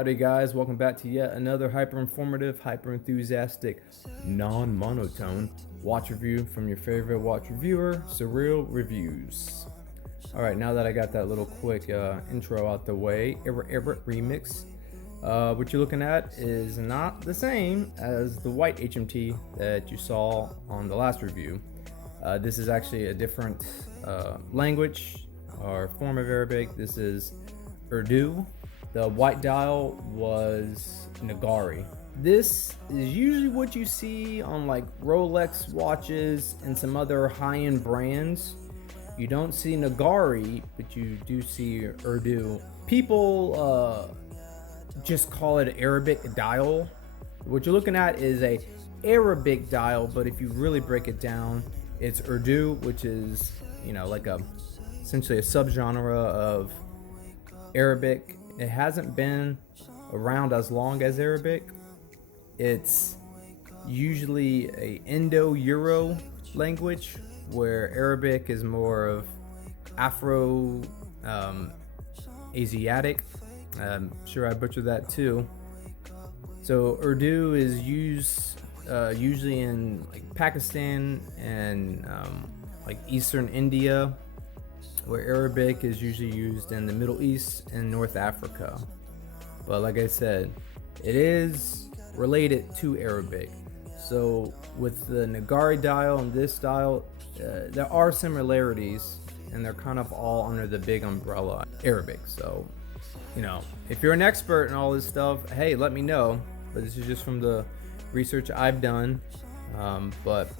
Howdy guys, welcome back to yet another hyper-informative, hyper-enthusiastic, non-monotone watch review from your favorite watch reviewer, Surreal Reviews. Alright, now that I got that little quick intro out the way, remix, what you're looking at is not the same as the white HMT that you saw on the last review. This is actually a different language or form of Arabic. This is Urdu. The white dial was Nagari. This is usually what you see on like Rolex watches and some other high-end brands. You don't see Nagari, but you do see Urdu. People just call it Arabic dial. What you're looking at is a Arabic dial, but if you really break it down, it's Urdu, which is, you know, like essentially a subgenre of Arabic. It hasn't been around as long as Arabic. It's usually a Indo-Euro language, where Arabic is more of Afro Asiatic. I'm sure I butchered that too. So Urdu is used usually in like Pakistan and like Eastern India, where Arabic is usually used in the Middle East and North Africa. But like I said, it is related to Arabic. So with the Nagari dial and this dial, there are similarities, and they're kind of all under the big umbrella Arabic. So, you know, if you're an expert in all this stuff, hey, let me know. But this is just from the research I've done. But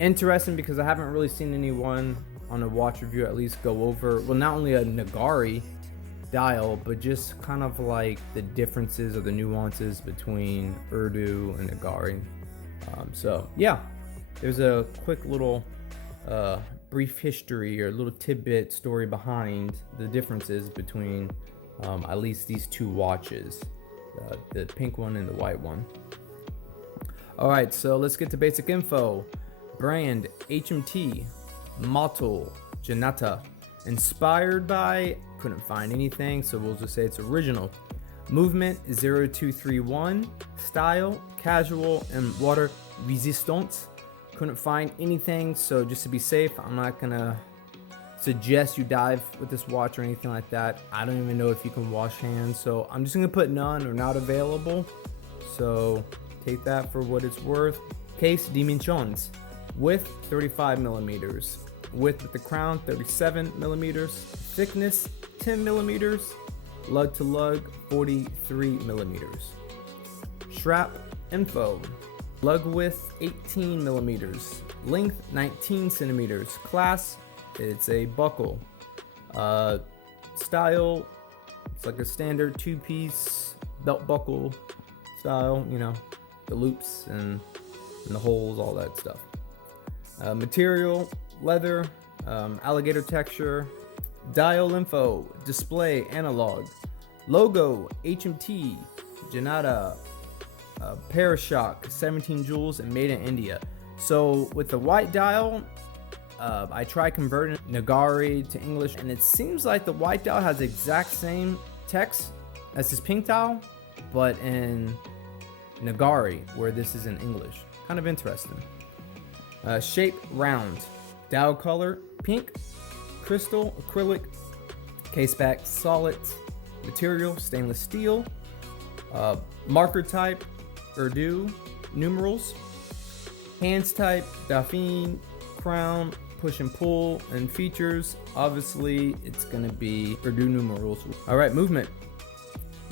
interesting, because I haven't really seen anyone on a watch review at least go over, well, not only a Nagari dial, but just kind of like the differences or the nuances between Urdu and Nagari. So yeah, there's a quick little brief history or little tidbit story behind the differences between at least these two watches, the pink one and the white one. All right, so let's get to basic info. Brand HMT Janata Janata. Inspired by, couldn't find anything, so we'll just say it's original. Movement 0231. Style casual and water resistant. Couldn't find anything, so just to be safe, I'm not gonna suggest you dive with this watch or anything like that. I don't even know if you can wash hands, so I'm just gonna put none or not available. So take that for what it's worth. Case dimensions: width 35 millimeters. Width with the crown 37 millimeters. Thickness 10 millimeters. Lug to lug 43 millimeters. Strap info: lug width 18 millimeters. Length 19 centimeters. Class: it's a buckle. Style: it's like a standard two-piece belt buckle style, you know, the loops and the holes, all that stuff. Material: leather, alligator texture. Dial info: display analog. Logo: HMT Janata Parashock, 17 jewels and made in India. So with the white dial, I tried converting Nagari to English, and it seems like the white dial has the exact same text as this pink dial, but in Nagari, where this is in English. Kind of interesting. Shape: round. Dial color: pink. Crystal acrylic. Case back: solid. Material: stainless steel. Marker type: Urdu numerals. Hands type: Dauphine. Crown: push and pull. And features: obviously it's gonna be Urdu numerals. All right, movement.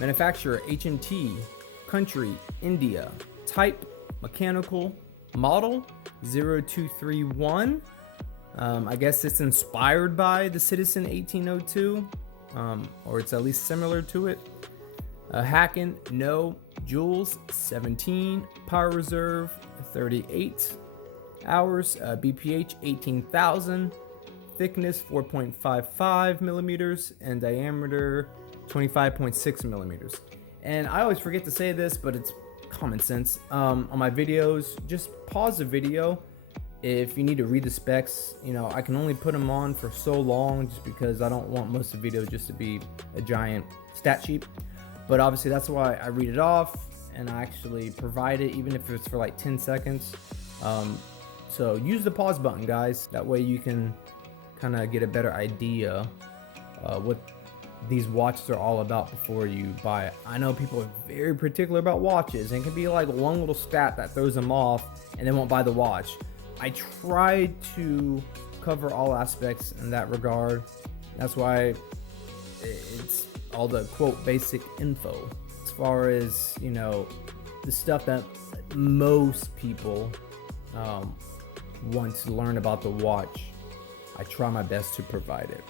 Manufacturer: HMT. Country: India. Type: mechanical. Model: 0231. I guess it's inspired by the Citizen 1802, or it's at least similar to it. Hacken: no. Jewels: 17. Power reserve: 38 hours. BPH: 18,000. Thickness: 4.55 millimeters, and diameter 25.6 millimeters. And I always forget to say this, but it's common sense. On my videos, just pause the video if you need to read the specs. You know, I can only put them on for so long just because I don't want most of the video just to be a giant stat sheet. But obviously that's why I read it off and I actually provide it, even if it's for like 10 seconds. So use the pause button, guys. That way you can kind of get a better idea what these watches are all about before you buy it. I know people are very particular about watches, and it can be like one little stat that throws them off and they won't buy the watch. I try to cover all aspects in that regard. That's why it's all the quote basic info. As far as, you know, the stuff that most people want to learn about the watch, I try my best to provide it.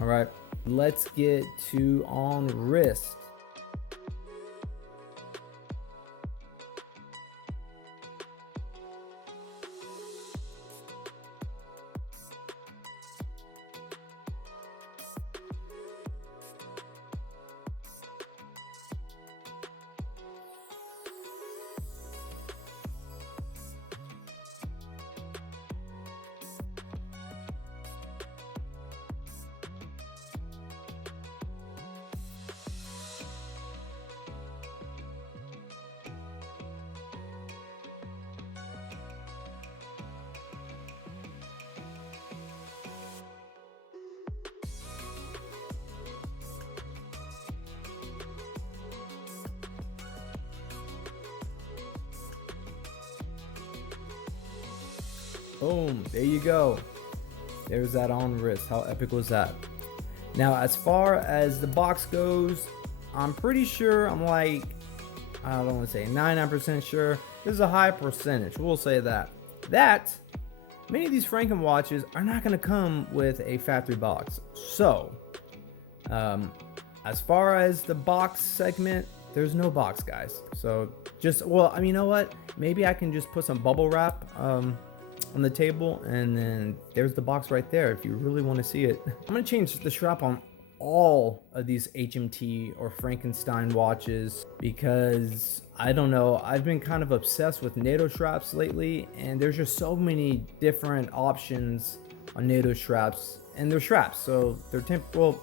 All right, let's get to on wrist. Boom, there you go. There's that on wrist. How epic was that? Now, as far as the box goes, I'm pretty sure, I'm like, I don't want to say 99% sure. This is a high percentage, we'll say that many of these Franken watches are not going to come with a factory box. So, as far as the box segment, there's no box, guys. So just, well, I mean, you know what? Maybe I can just put some bubble wrap on the table, and then there's the box right there if you really want to see it. I'm gonna change the strap on all of these HMT or Frankenstein watches because I don't know, I've been kind of obsessed with NATO straps lately, and there's just so many different options on NATO straps, and they're straps, so they're well,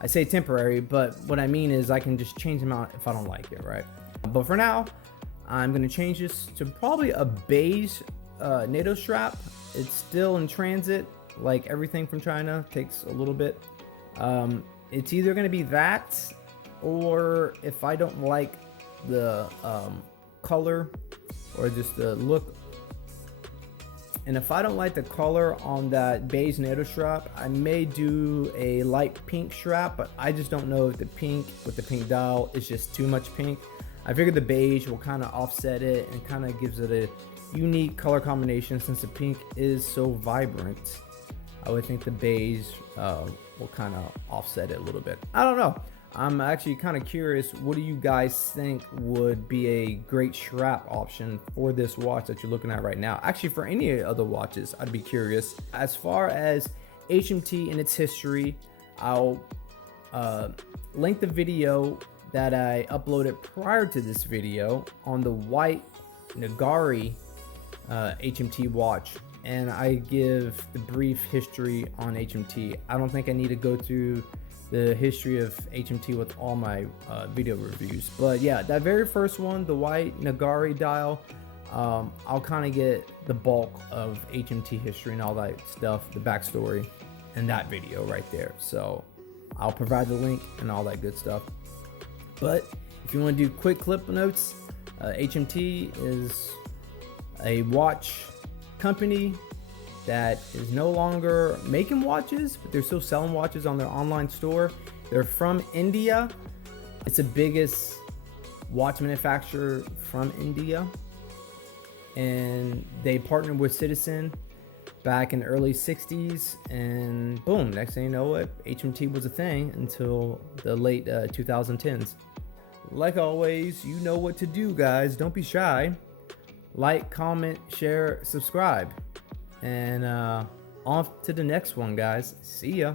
I say temporary, but what I mean is I can just change them out if I don't like it, right? But for now, I'm gonna change this to probably a beige NATO strap. It's still in transit, like everything from China takes a little bit. It's either going to be that, or if I don't like the color or just the look, and if I don't like the color on that beige NATO strap, I may do a light pink strap, but I just don't know if the pink with the pink dial is just too much pink. I figured the beige will kind of offset it and kind of gives it a unique color combination. Since the pink is so vibrant, I would think the beige will kind of offset it a little bit. I don't know. I'm actually kind of curious, what do you guys think would be a great strap option for this watch that you're looking at right now? Actually, for any other watches, I'd be curious. As far as HMT and its history, I'll link the video that I uploaded prior to this video on the white Nagari HMT watch, and I give the brief history on HMT. I don't think I need to go through the history of HMT with all my video reviews, but yeah, that very first one, the white Nagari dial, I'll kind of get the bulk of HMT history and all that stuff, the backstory, in that video right there. So I'll provide the link and all that good stuff. But if you want to do quick clip notes, HMT is a watch company that is no longer making watches, but they're still selling watches on their online store. They're from India. It's the biggest watch manufacturer from India, and they partnered with Citizen back in the early 60s, and boom, next thing you know, what, HMT was a thing until the late 2010s. Like always, you know what to do, guys. Don't be shy. Like, comment, share, subscribe, and on to the next one, guys. See ya.